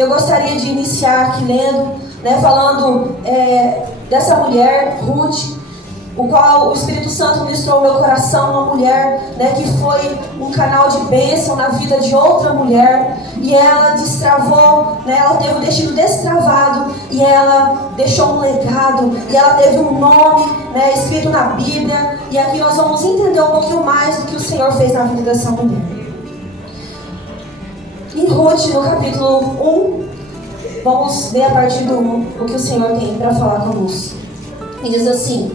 E eu gostaria de iniciar aqui lendo, falando dessa mulher, Ruth, o qual o Espírito Santo ministrou ao meu coração, uma mulher que foi um canal de bênção na vida de outra mulher, e ela destravou, ela teve o destino destravado, e ela deixou um legado, e ela teve um nome escrito na Bíblia, e aqui nós vamos entender um pouquinho mais do que o Senhor fez na vida dessa mulher. Em Ruth, no capítulo 1, vamos ler a partir do 1 o que o Senhor tem para falar conosco. E diz assim: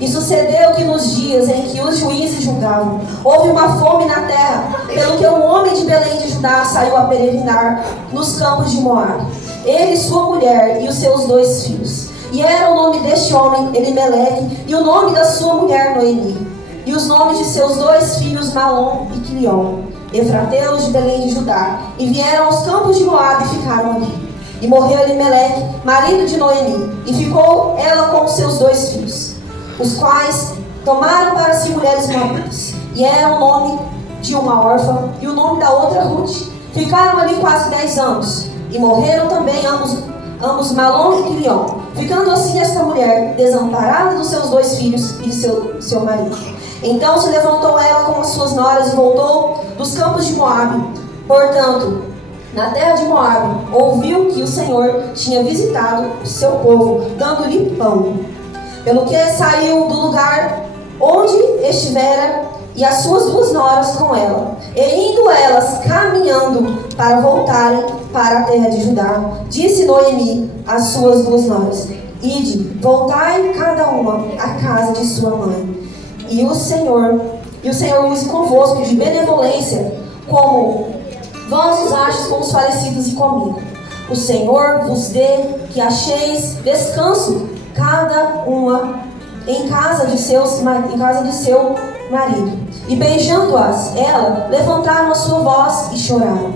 E sucedeu que nos dias em que os juízes julgavam, houve uma fome na terra, pelo que um homem de Belém de Judá saiu a peregrinar nos campos de Moabe, ele, sua mulher e os seus 2 filhos. E era o nome deste homem Elimeleque, e o nome da sua mulher Noemi, e os nomes de seus 2 filhos Malom e Quilion, efrateus de Belém de Judá, e vieram aos campos de Moabe e ficaram ali. E morreu Elimeleque, marido de Noemi, e ficou ela com os seus 2 filhos, os quais tomaram para si mulheres moabitas, e era o nome de uma órfã e o nome da outra Ruth. Ficaram ali quase 10 anos, e morreram também ambos Malom e Quilion, ficando assim esta mulher desamparada dos seus 2 filhos e de seu marido. Então se levantou ela com as suas noras e voltou dos campos de Moabe. Portanto, na terra de Moabe, ouviu que o Senhor tinha visitado o seu povo, dando-lhe pão. Pelo que saiu do lugar onde estivera, e as suas 2 noras com ela. E indo elas caminhando para voltarem para a terra de Judá, disse Noemi às suas 2 noras: Ide, voltai cada uma à casa de sua mãe. E o Senhor use convosco de benevolência, como vós usastes com os falecidos e comigo. O Senhor vos dê que acheis descanso cada uma em casa de seu marido. E beijando-as, ela, levantaram a sua voz e choraram.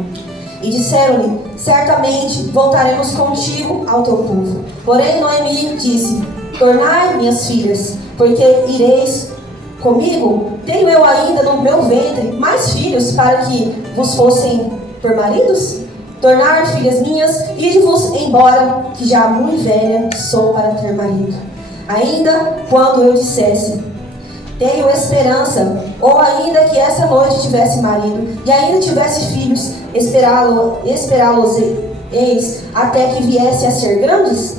E disseram-lhe: Certamente voltaremos contigo ao teu povo. Porém Noemi disse: Tornai, minhas filhas, porque ireis comigo. Tenho eu ainda no meu ventre mais filhos para que vos fossem por maridos? Tornar, filhas minhas, ide-vos embora, que já muito velha sou para ter marido. Ainda quando eu dissesse: Tenho esperança, ou ainda que essa noite tivesse marido, e ainda tivesse filhos, esperá-los-eis até que viesse a ser grandes?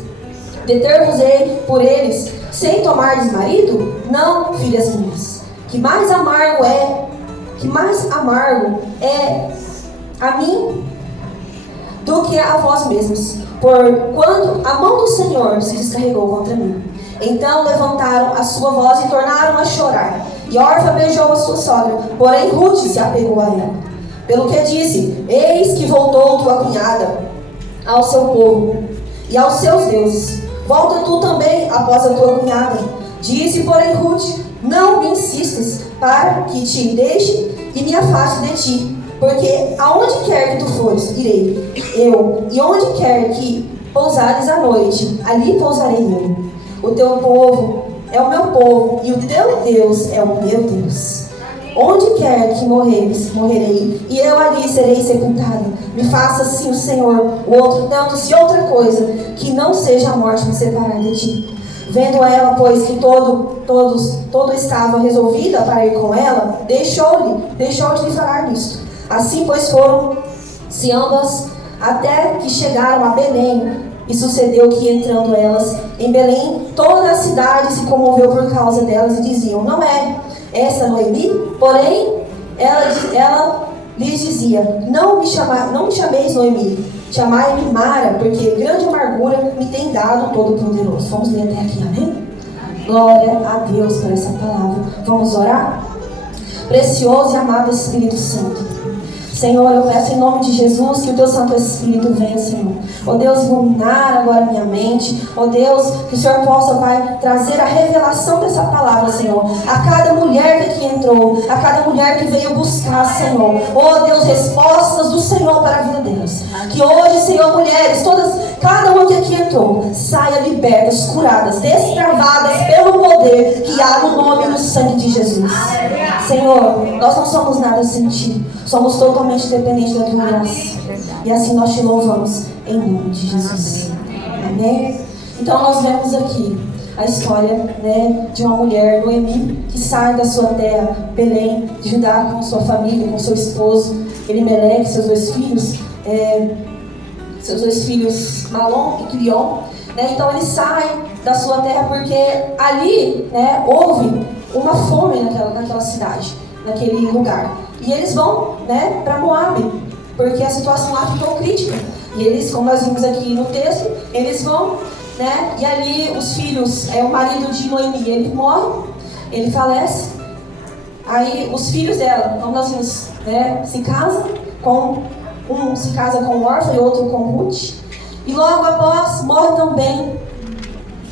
Deter-vos-ei por eles, sem tomardes marido? Não, filhas minhas, que mais amargo é a mim do que a vós mesmos, porquanto a mão do Senhor se descarregou contra mim. Então levantaram a sua voz e tornaram a chorar. E Orfa beijou a sua sogra, porém Ruth se apegou a ela. Pelo que disse: Eis que voltou tua cunhada ao seu povo e aos seus deuses. Volta tu também após a tua cunhada. Disse, porém, Ruth: Não me insistas, para que te deixe e me afaste de ti. Porque aonde quer que tu fores, irei eu, e onde quer que pousares à noite, ali pousarei eu. O teu povo é o meu povo, e o teu Deus é o meu Deus. Onde quer que morreres, morrerei, e eu ali serei sepultada. Me faça assim o Senhor, o outro tanto, se outra coisa, que não seja a morte me separar de ti. Vendo ela, pois, que todo estava resolvida para ir com ela, deixou de lhe falar nisto. Assim, pois, foram-se ambas até que chegaram a Belém. E sucedeu que, entrando elas em Belém, toda a cidade se comoveu por causa delas, e diziam: Não é essa Noemi? Porém, ela lhes dizia: Não me chameis Noemi, chamai-me Mara, porque grande amargura me tem dado o Todo-Poderoso. Vamos ler até aqui, amém? Glória a Deus por essa palavra. Vamos orar? Precioso e amado Espírito Santo, Senhor, eu peço em nome de Jesus que o Teu Santo Espírito venha, Senhor. Ó Deus, iluminar agora minha mente. Ó Deus, que o Senhor possa, Pai, trazer a revelação dessa palavra, Senhor. A cada mulher que aqui entrou, a cada mulher que veio buscar, Senhor. Ó Deus, respostas do Senhor para a vida delas. Que hoje, Senhor, mulheres, cada uma que aqui entrou, saia libertas, curadas, destravadas pelo poder que há no nome e no sangue de Jesus. Senhor, nós não somos nada sem Ti. Somos totalmente totalmente dependente da tua graça. E assim nós te louvamos em nome de Jesus. Amém? Então nós vemos aqui a história, né, de uma mulher, Noemi, que sai da sua terra, Belém, de Judá, com sua família, com seu esposo, Elimeleque, seus dois filhos, Malom e Quilion. Né? Então eles saem da sua terra porque ali, né, houve uma fome naquela cidade, naquele lugar. E eles vão, né, para Moabe, porque a situação lá ficou crítica. E eles, como nós vimos aqui no texto, eles vão, né, e ali os filhos, o marido de Noemi, ele morre, ele falece. Aí os filhos dela, como nós vimos, né, se casam com um se casa com Orfa e outro com Ruth. E logo após morre também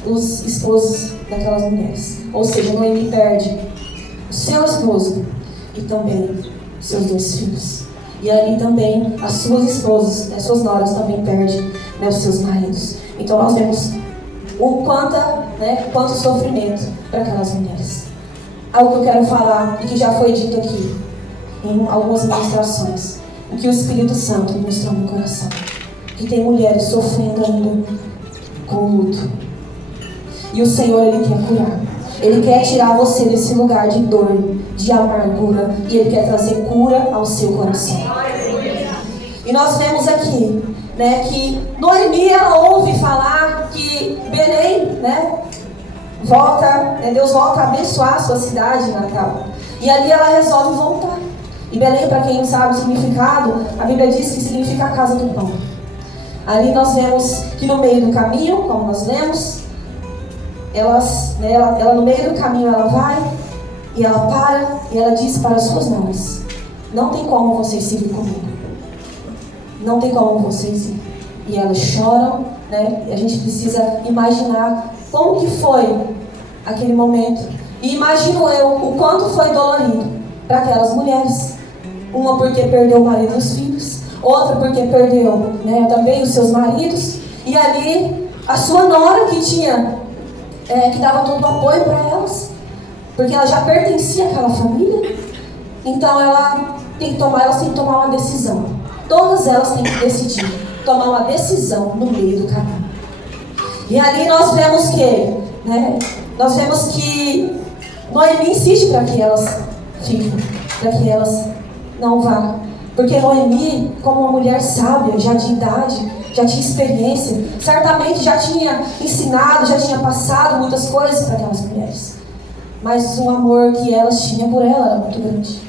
os esposos daquelas mulheres. Ou seja, Noemi perde o seu esposo e também os seus dois filhos. E ali também as suas esposas, as suas noras também perdem, né, os seus maridos. Então nós vemos o quanto sofrimento para aquelas mulheres. Algo que eu quero falar e que já foi dito aqui em algumas ministrações, o que o Espírito Santo mostrou no meu coração, que tem mulheres sofrendo ainda com luto. E o Senhor, Ele quer curar. Ele quer tirar você desse lugar de dor, de amargura, e Ele quer trazer cura ao seu coração. E nós vemos aqui, né, que Noemi, ela ouve falar que Belém, né, Deus volta a abençoar a sua cidade natal. E ali ela resolve voltar. E Belém, para quem não sabe o significado, a Bíblia diz que significa a casa do pão. Ali nós vemos que no meio do caminho, como nós lemos, ela no meio do caminho ela vai e ela para e ela diz para as suas noras: não tem como vocês seguir comigo, não tem como vocês ir. E elas choram, né? E a gente precisa imaginar como que foi aquele momento. E imagino eu o quanto foi dolorido para aquelas mulheres. Uma porque perdeu o marido e os filhos, outra porque perdeu, né, também os seus maridos. E ali a sua nora que tinha que dava todo o apoio para elas, porque ela já pertencia àquela família. Então elas têm que tomar uma decisão. Todas elas têm que decidir, tomar uma decisão no meio do caminho. E ali nós vemos que Noemi insiste para que elas fiquem, para que elas não vão. Porque Noemi, como uma mulher sábia, já de idade, já tinha experiência, certamente já tinha ensinado, já tinha passado muitas coisas para aquelas mulheres. Mas o amor que elas tinham por ela era muito grande.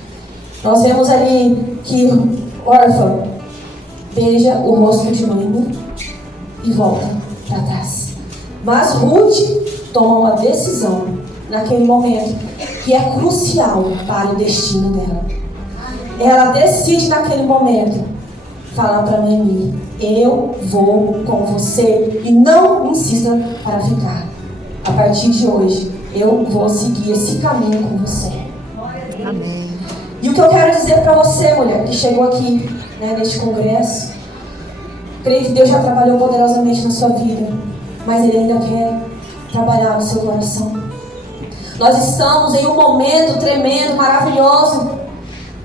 Nós vemos ali que Orfa beija o rosto de Noemi e volta para trás. Mas Ruth toma uma decisão naquele momento que é crucial para o destino dela. Ela decide naquele momento falar para Noemi: eu vou com você e não insista para ficar. A partir de hoje, eu vou seguir esse caminho com você. Amém. E o que eu quero dizer para você, mulher, que chegou aqui, né, neste congresso, creio que Deus já trabalhou poderosamente na sua vida, mas Ele ainda quer trabalhar no seu coração. Nós estamos em um momento tremendo, maravilhoso,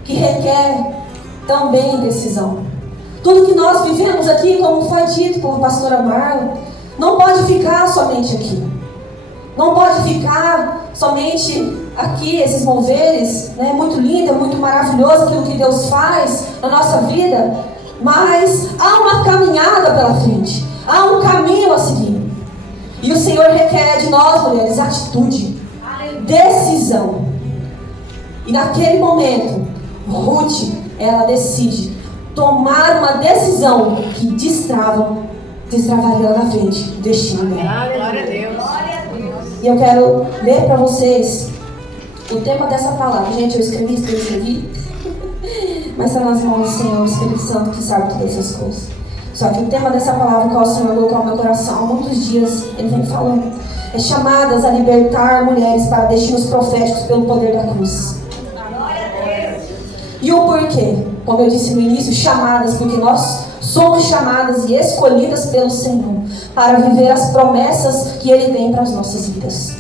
que requer também decisão. Tudo que nós vivemos aqui, como foi dito por pastora Marla, não pode ficar somente aqui. Não pode ficar somente aqui, esses moveres, né? Muito lindo, muito maravilhoso aquilo que Deus faz na nossa vida, mas há uma caminhada pela frente, há um caminho a seguir. E o Senhor requer de nós, mulheres, atitude, decisão. E naquele momento, Ruth, ela decide tomar uma decisão que destravaria lá na frente o destino dela. Glória a Deus. E eu quero ler para vocês o tema dessa palavra. Gente, eu escrevi, mas está nas mãos do Senhor, o Espírito Santo, que sabe todas essas coisas. Só que o tema dessa palavra, qual o Senhor colocou no meu coração há muitos dias, Ele vem falando, é chamadas a libertar mulheres para destinos proféticos pelo poder da cruz. E o porquê? Como eu disse no início, chamadas, porque nós somos chamadas e escolhidas pelo Senhor para viver as promessas que Ele tem para as nossas vidas.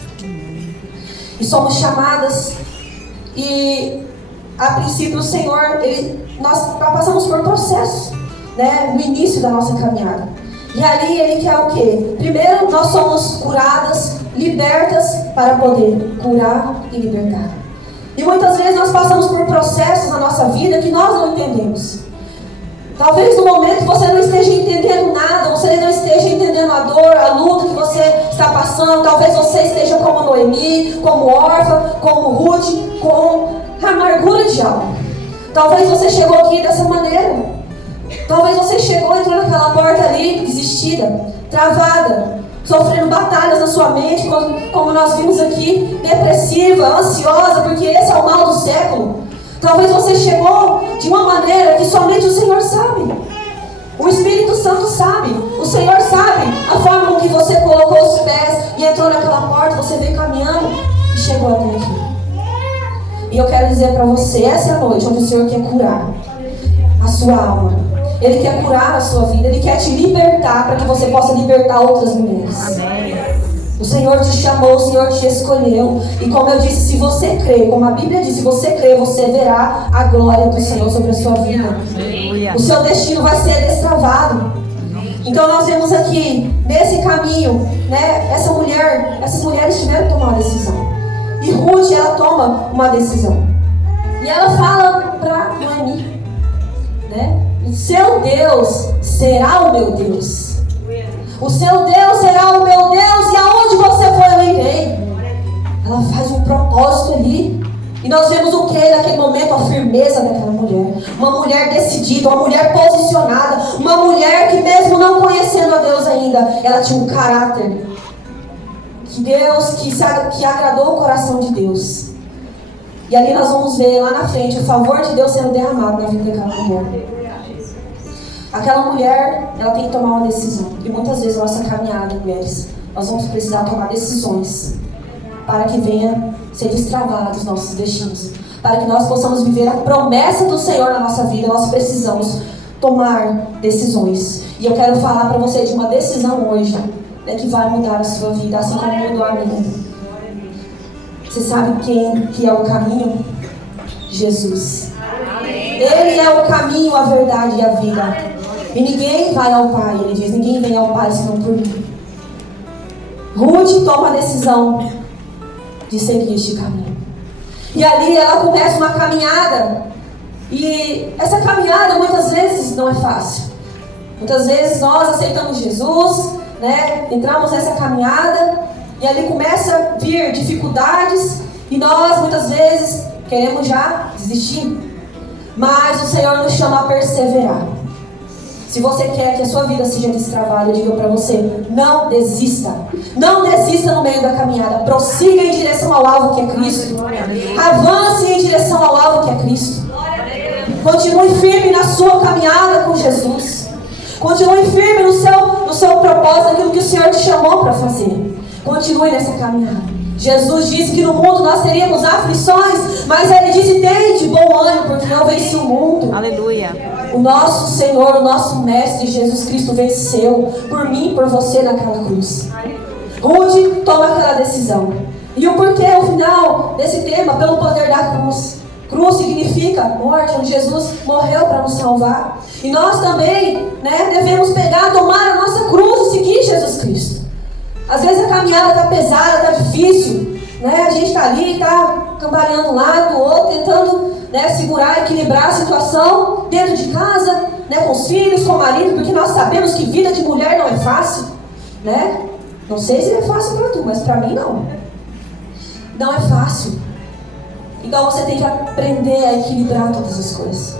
E somos chamadas e a princípio o Senhor, nós passamos por processos, né, no início da nossa caminhada. E ali Ele quer o quê? Primeiro, nós somos curadas, libertas para poder curar e libertar. E muitas vezes nós passamos por processos na nossa vida que nós não entendemos. Talvez no momento você não esteja entendendo nada, você não esteja entendendo a dor, a luta que você está passando. Talvez você esteja como Noemi, como Orfa, como Ruth, com amargura de alma. Talvez você chegou aqui dessa maneira. Talvez você chegou e entrou naquela porta ali, desistida, travada, sofrendo batalhas na sua mente, como nós vimos aqui, depressiva, ansiosa, porque esse é o mal do século. Talvez você chegou de uma maneira que somente o Senhor sabe. O Espírito Santo sabe. O Senhor sabe a forma com que você colocou os pés e entrou naquela porta, você veio caminhando e chegou até aqui. E eu quero dizer para você, essa é a noite onde o Senhor quer curar a sua alma. Ele quer curar a sua vida. Ele quer te libertar para que você possa libertar outras mulheres. Amém. O Senhor te chamou, o Senhor te escolheu. E como eu disse, se você crer, como a Bíblia diz, se você crer, você verá a glória do Senhor sobre a sua vida. Aleluia. O seu destino vai ser destravado. Então nós vemos aqui, nesse caminho, né, essas mulheres tiveram que tomar uma decisão. E Ruth, ela toma uma decisão. E ela fala para Noemi, né? O seu Deus será o meu Deus. O seu Deus será o meu Deus. E aonde você for, eu irei. Ela faz um propósito ali. E nós vemos o que naquele momento? A firmeza daquela mulher. Uma mulher decidida, uma mulher posicionada. Uma mulher que mesmo não conhecendo a Deus ainda, ela tinha um caráter que agradou o coração de Deus. E ali nós vamos ver lá na frente o favor de Deus sendo derramado na vida daquela mulher. Aquela mulher, ela tem que tomar uma decisão. E muitas vezes na nossa caminhada, mulheres, nós vamos precisar tomar decisões para que venha ser destravado os nossos destinos. Para que nós possamos viver a promessa do Senhor na nossa vida, nós precisamos tomar decisões. E eu quero falar para você de uma decisão hoje, né, que vai mudar a sua vida, assim como mudou a minha. Você sabe quem que é o caminho? Jesus. Ele é o caminho, a verdade e a vida. E ninguém vai ao Pai, ele diz, ninguém vem ao Pai senão por mim. Ruth toma a decisão de seguir este caminho. E ali ela começa uma caminhada. E essa caminhada muitas vezes não é fácil. Muitas vezes nós aceitamos Jesus, né? Entramos nessa caminhada e ali começa a vir dificuldades. E nós muitas vezes queremos já desistir. Mas o Senhor nos chama a perseverar. Se você quer que a sua vida seja destravada, eu digo para você, não desista. Não desista no meio da caminhada. Prossiga em direção ao alvo que é Cristo. Avance em direção ao alvo que é Cristo. Continue firme na sua caminhada com Jesus. Continue firme no seu propósito, naquilo que o Senhor te chamou para fazer. Continue nessa caminhada. Jesus disse que no mundo nós teríamos aflições, mas Ele disse, tem de bom ânimo, porque eu venci o mundo. Aleluia. O nosso Senhor, o nosso Mestre Jesus Cristo venceu por mim e por você naquela cruz. Ruth toma aquela decisão. E o porquê, ao final desse tema, pelo poder da cruz. Cruz significa morte, onde Jesus morreu para nos salvar. E nós também, né, devemos pegar, tomar a nossa cruz e seguir Jesus Cristo. Às vezes a caminhada está pesada, está difícil, né? A gente está ali, está cambaleando um lado, do outro, tentando, né, segurar, equilibrar a situação dentro de casa, né, com os filhos, com o marido, porque nós sabemos que vida de mulher não é fácil, né? Não sei se é fácil para tu, mas para mim não. Não é fácil. Então você tem que aprender a equilibrar todas as coisas.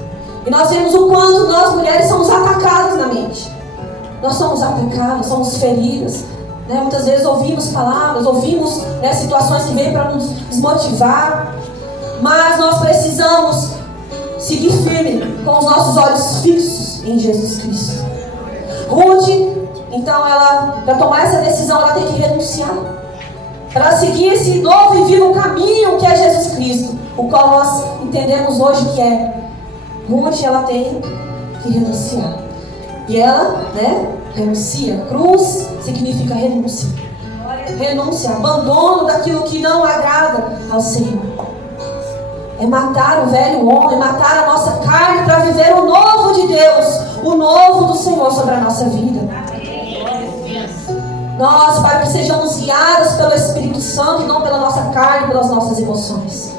E nós vemos o quanto nós mulheres somos atacadas na mente. Nós somos atacadas, somos feridas. Né? Muitas vezes ouvimos palavras, ouvimos, né, situações que vêm para nos desmotivar. Mas nós precisamos seguir firme com os nossos olhos fixos em Jesus Cristo. Ruth, então, para tomar essa decisão, ela tem que renunciar. Para seguir esse novo e vivo caminho que é Jesus Cristo, o qual nós entendemos hoje que é. Ruth, ela tem que renunciar. E ela, né, renuncia. Cruz significa renúncia. Renúncia, abandono daquilo que não agrada ao Senhor. É matar o velho homem, matar a nossa carne para viver o novo de Deus, o novo do Senhor sobre a nossa vida. Nós, para que sejamos guiados pelo Espírito Santo e não pela nossa carne, pelas nossas emoções.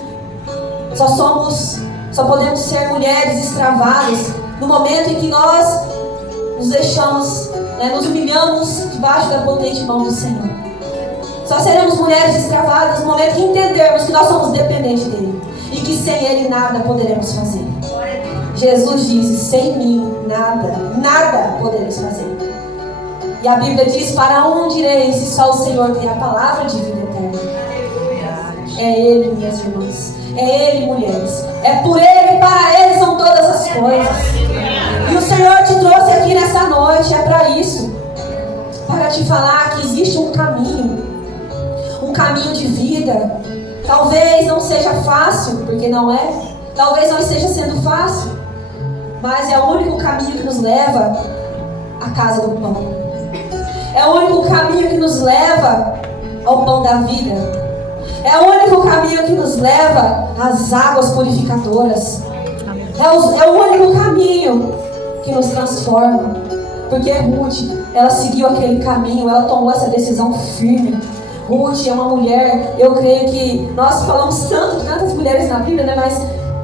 Só podemos ser mulheres extravadas no momento em que nós nos deixamos, nos humilhamos debaixo da potente mão do Senhor. Só seremos mulheres extravadas no momento que entendermos que nós somos dependentes dEle e que sem Ele nada poderemos fazer. Jesus disse: sem mim nada podereis fazer. E a Bíblia diz: para onde irei se só o Senhor tem a palavra de vida eterna? É Ele, minhas irmãs. É Ele, mulheres. É por Ele e para Ele são todas as coisas. E o Senhor te trouxe aqui nessa noite, é para isso. Para te falar que existe um caminho de vida. Talvez não seja fácil, porque não é. Talvez não esteja sendo fácil. Mas é o único caminho que nos leva à casa do pão. É o único caminho que nos leva ao pão da vida. É o único caminho que nos leva às águas purificadoras. É o único caminho que nos transforma. Porque Ruth, ela seguiu aquele caminho, ela tomou essa decisão firme. Ruth é uma mulher, eu creio que nós falamos tanto de tantas mulheres na Bíblia, mas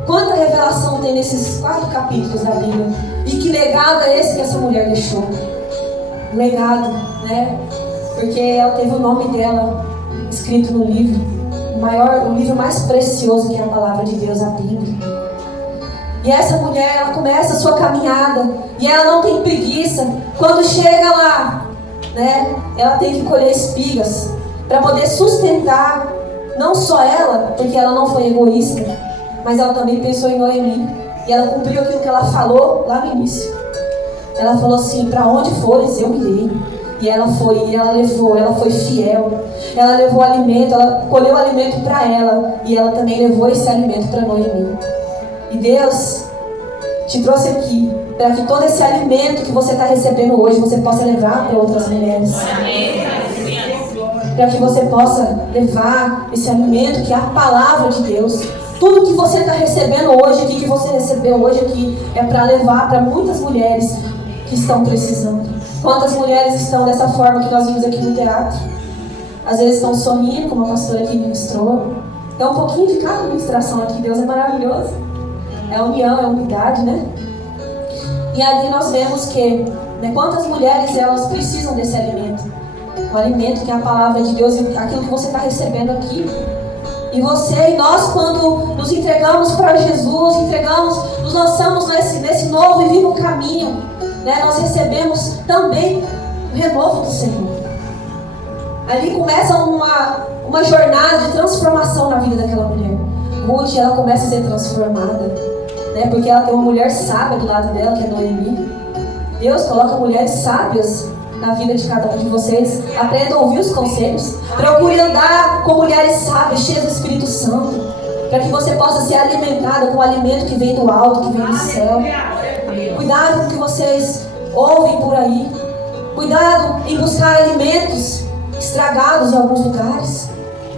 quanta revelação tem nesses 4 capítulos da Bíblia. E que legado é esse que essa mulher deixou? Legado, porque ela teve o nome dela escrito no livro, o livro mais precioso que é a palavra de Deus, a Bíblia. E essa mulher, ela começa a sua caminhada e ela não tem preguiça. Quando chega lá, ela tem que colher espigas para poder sustentar não só ela, porque ela não foi egoísta, mas ela também pensou em Noemi. E ela cumpriu aquilo que ela falou lá no início. Ela falou assim: para onde fores, eu irei. E ela foi, e ela levou, ela foi fiel. Ela levou alimento, ela colheu alimento para ela. E ela também levou esse alimento para Noemi. E Deus te trouxe aqui para que todo esse alimento que você está recebendo hoje, você possa levar para outras mulheres. Para que você possa levar esse alimento que é a palavra de Deus. Tudo que você está recebendo hoje aqui, que você recebeu hoje aqui, é para levar para muitas mulheres que estão precisando. Quantas mulheres estão dessa forma que nós vimos aqui no teatro? Às vezes estão sorrindo, como a pastora aqui ministrou. É um pouquinho de cada ministração aqui. Deus é maravilhoso. É união, é unidade, E ali nós vemos que quantas mulheres elas precisam desse alimento. O alimento que é a palavra de Deus e aquilo que você está recebendo aqui. E você e nós, quando nos entregamos para Jesus, nos lançamos nesse novo e vivo caminho, nós recebemos também o renovo do Senhor. Ali começa uma jornada de transformação na vida daquela mulher. Ruth, ela começa a ser transformada, porque ela tem uma mulher sábia do lado dela, que é Noemi. Deus coloca mulheres sábias na vida de cada um de vocês. Aprenda a ouvir os conselhos. Procure andar com mulheres sábias, cheias do Espírito Santo, para que você possa ser alimentada com o alimento que vem do alto, que vem do céu. Cuidado com o que vocês ouvem por aí. Cuidado em buscar alimentos estragados em alguns lugares.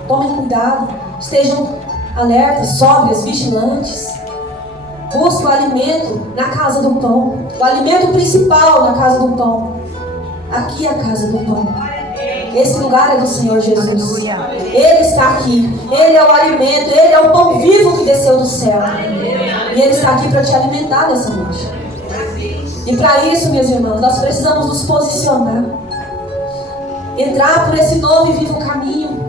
Tomem cuidado. Estejam alertas, sóbrias, vigilantes. Busque o alimento na casa do pão. O alimento principal na casa do pão. Aqui é a casa do pão. Esse lugar é do Senhor Jesus. Ele está aqui. Ele é o alimento. Ele é o pão vivo que desceu do céu. E Ele está aqui para te alimentar nessa noite. E para isso, minhas irmãs, nós precisamos nos posicionar. Entrar por esse novo e vivo caminho.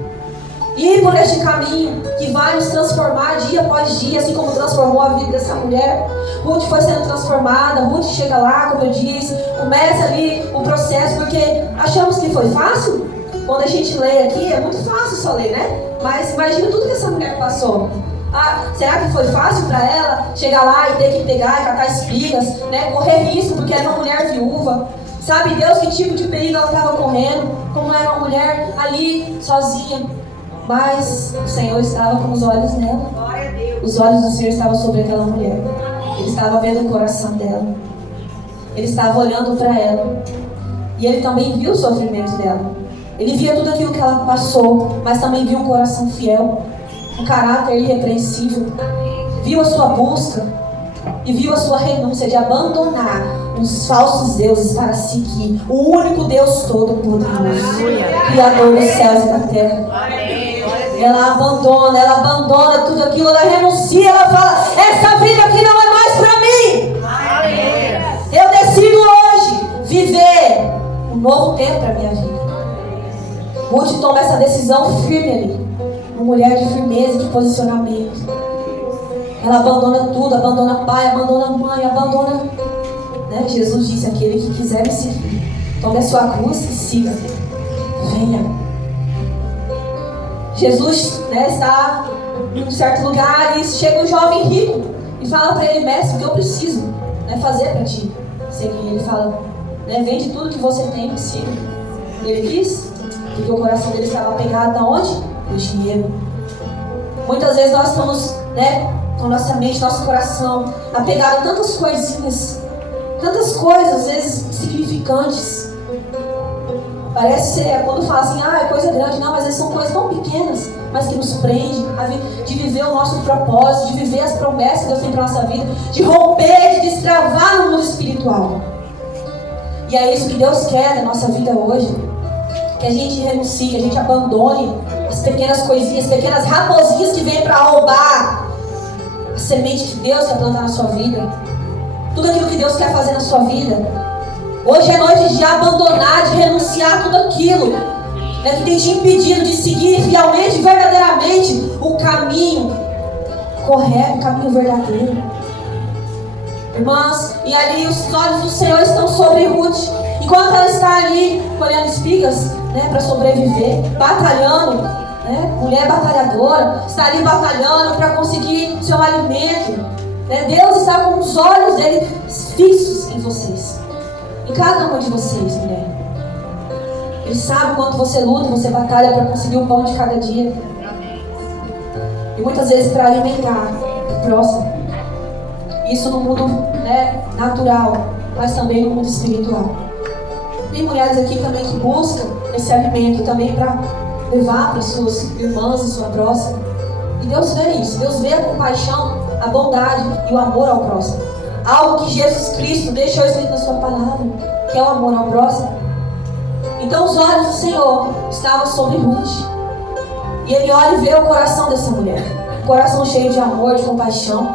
Ir por este caminho que vai nos transformar dia após dia, assim como transformou a vida dessa mulher. Ruth foi sendo transformada. Ruth chega lá, como eu disse, começa ali o processo, porque achamos que foi fácil. Quando a gente lê aqui, é muito fácil só ler, Mas imagina tudo que essa mulher passou. Será que foi fácil para ela chegar lá e ter que pegar e catar espigas, correr risco porque era uma mulher viúva? Sabe Deus que tipo de perigo ela estava correndo? Como era uma mulher ali sozinha. Mas o Senhor estava com os olhos nela. Os olhos do Senhor estavam sobre aquela mulher. Ele estava vendo o coração dela. Ele estava olhando para ela. E Ele também viu o sofrimento dela. Ele via tudo aquilo que ela passou, mas também viu um coração fiel, um caráter irrepreensível. viu a sua busca e viu a sua renúncia de abandonar os falsos deuses para seguir o único Deus Todo-Poderoso, Criador dos céus e da terra. Ela abandona tudo aquilo, ela renuncia, ela fala: essa vida aqui não é mais para mim. Eu decido hoje viver um novo tempo para minha vida. Ruth toma essa decisão firme ali, uma mulher de firmeza, de posicionamento. Ela abandona tudo, abandona pai, abandona mãe, abandona, né? Jesus disse: aquele que quiser me seguir, tome a sua cruz e siga. Venha. Jesus, né, está em um certo lugar e chega um jovem rico e fala para ele: mestre, o que eu preciso, né, fazer para ti seguir? Ele fala, né, vende tudo que você tem e siga. Ele quis, porque o coração dele estava apegado aonde? No dinheiro. Muitas vezes nós estamos, né, com nossa mente, nosso coração apegado a tantas coisinhas, tantas coisas, às vezes insignificantes. Parece ser, quando fala assim, é coisa grande, não, mas são coisas tão pequenas, mas que nos prendem de viver o nosso propósito, de viver as promessas que Deus tem para a nossa vida, de romper, de destravar no mundo espiritual. E é isso que Deus quer da nossa vida hoje, que a gente renuncie, que a gente abandone as pequenas coisinhas, pequenas raposinhas que vêm para roubar a semente que Deus quer plantar na sua vida, tudo aquilo que Deus quer fazer na sua vida. Hoje é noite de abandonar, de renunciar tudo aquilo, né, que tem te impedido de seguir fielmente, verdadeiramente o caminho correto, o caminho verdadeiro. Irmãs, e ali os olhos do Senhor estão sobre Ruth, enquanto ela está ali colhendo espigas, né, para sobreviver, batalhando, né, mulher batalhadora, está ali batalhando para conseguir seu alimento, né. Deus está com os olhos dele fixos em vocês. Em cada uma de vocês, mulher. Ele sabe quanto você luta, você batalha para conseguir o pão de cada dia. E muitas vezes para alimentar o próximo. Isso no mundo, né, natural, mas também no mundo espiritual. Tem mulheres aqui também que buscam esse alimento também para levar para as suas irmãs e sua próxima. E Deus vê isso. Deus vê a compaixão, a bondade e o amor ao próximo. Algo que Jesus Cristo deixou escrito na sua palavra, que é o amor ao próximo. Então os olhos do Senhor estavam sobre Ruth. E Ele olha e vê o coração dessa mulher. Um coração cheio de amor, de compaixão.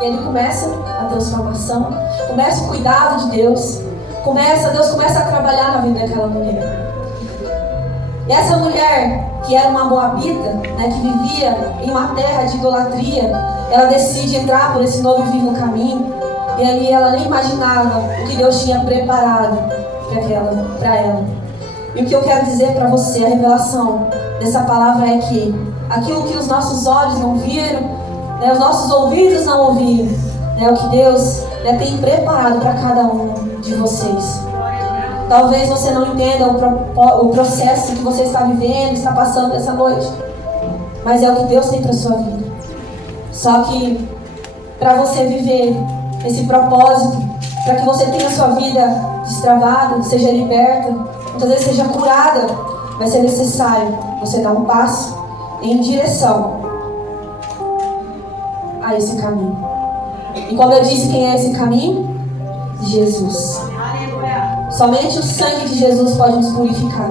E Ele começa a transformação, começa o cuidado de Deus. Deus começa a trabalhar na vida daquela mulher. E essa mulher, que era uma moabita, né, que vivia em uma terra de idolatria, ela decide entrar por esse novo e vivo caminho. E ali ela nem imaginava o que Deus tinha preparado para ela. E o que eu quero dizer para você, a revelação dessa palavra é que aquilo que os nossos olhos não viram, né, os nossos ouvidos não ouviram, né, o que Deus, né, tem preparado para cada um de vocês. Talvez você não entenda o processo que você está vivendo, está passando essa noite. Mas é o que Deus tem para a sua vida. Só que para você viver esse propósito, para que você tenha a sua vida destravada, seja liberta, muitas vezes seja curada, vai ser necessário você dar um passo em direção a esse caminho. E como eu disse, quem é esse caminho? Jesus. Somente o sangue de Jesus pode nos purificar.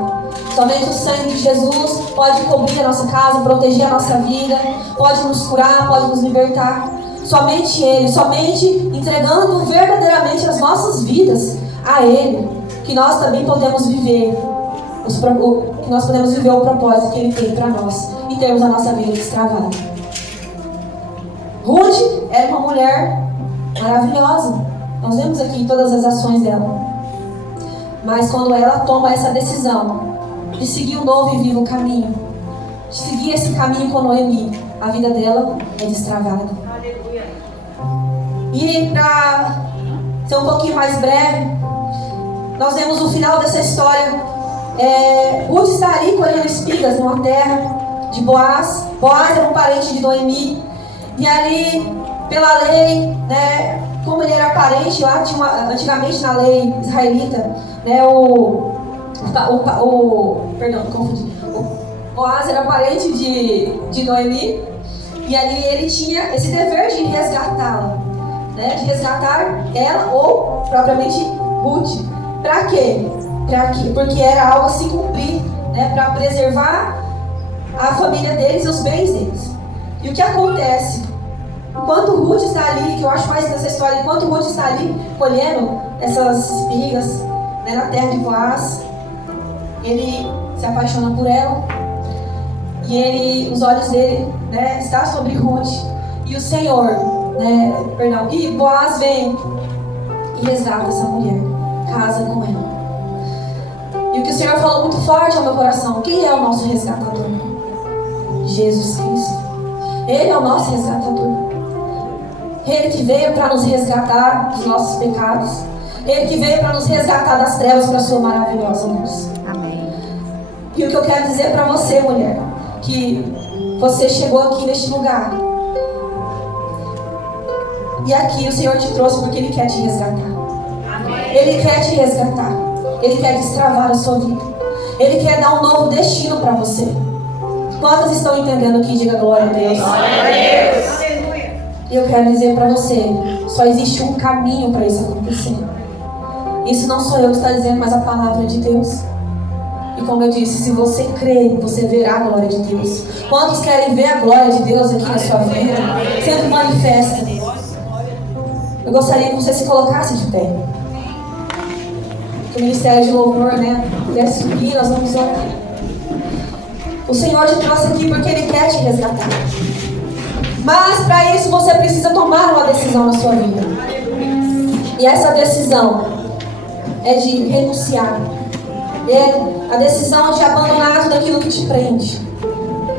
Somente o sangue de Jesus pode cobrir a nossa casa, proteger a nossa vida, pode nos curar, pode nos libertar. Somente Ele, somente entregando verdadeiramente as nossas vidas a Ele, que nós também podemos viver o propósito que Ele tem para nós e termos a nossa vida destravada. Ruth era uma mulher maravilhosa. Nós vemos aqui todas as ações dela. Mas quando ela toma essa decisão de seguir um novo e vivo caminho, de seguir esse caminho com Noemi, a vida dela é destravada. E para ser um pouquinho mais breve, nós vemos o final dessa história. Ruth está ali colhendo espigas numa terra de Boaz. Boaz era um parente de Noemi. E ali, pela lei, né, como ele era parente lá, antigamente na lei israelita, né, Boaz era parente de Noemi. E ali ele tinha esse dever de resgatá-la, né? De resgatar ela ou propriamente Ruth. Para quê? Porque era algo a se cumprir, né? Para preservar a família deles e os bens deles. E o que acontece? Enquanto Ruth está ali, que eu acho mais dessa história, enquanto Ruth está ali colhendo essas espigas, né, na terra de Boaz, ele se apaixona por ela e os olhos dele, né, estão sobre Ruth. E o Senhor, e Boaz vem e resgata essa mulher, casa com ela. E o que o Senhor falou muito forte ao meu coração: quem é o nosso resgatador? Jesus Cristo. Ele é o nosso resgatador. Ele que veio para nos resgatar dos nossos pecados. Ele que veio para nos resgatar das trevas para a sua maravilhosa luz. Amém. E o que eu quero dizer para você, mulher, que você chegou aqui neste lugar. E aqui o Senhor te trouxe porque Ele quer te resgatar. Ele quer te resgatar. Ele quer destravar a sua vida. Ele quer dar um novo destino para você. Quantas estão entendendo aqui? Diga glória a Deus. Glória a Deus. E eu quero dizer para você, só existe um caminho para isso acontecer. Isso não sou eu que está dizendo, mas a palavra de Deus. E como eu disse, se você crer, você verá a glória de Deus. Quantos querem ver a glória de Deus aqui na sua vida? Sendo manifesta. Eu gostaria que você se colocasse de pé. O ministério de louvor, quer subir, nós vamos orar. O Senhor te trouxe aqui porque Ele quer te resgatar. Mas para isso você precisa tomar uma decisão na sua vida. E essa decisão é de renunciar. É a decisão de abandonar tudo aquilo que te prende.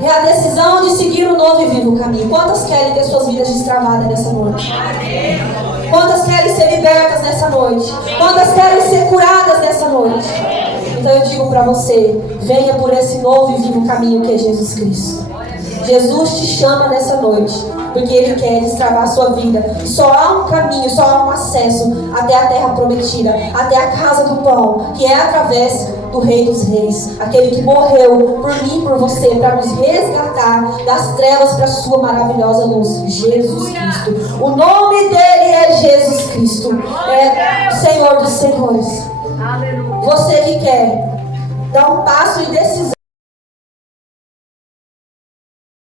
É a decisão de seguir o novo e vivo caminho. Quantas querem ter suas vidas destravadas nessa noite? Quantas querem ser libertas nessa noite? Quantas querem ser curadas nessa noite? Então eu digo para você, venha por esse novo e vivo caminho que é Jesus Cristo. Jesus te chama nessa noite, porque Ele quer destravar a sua vida. Só há um caminho, só há um acesso até a terra prometida, até a casa do pão, que é através do Rei dos Reis, aquele que morreu por mim e por você, para nos resgatar das trevas para a sua maravilhosa luz, Jesus Cristo. O nome dele é Jesus Cristo, é o Senhor dos Senhores. Você que quer dar um passo em decisão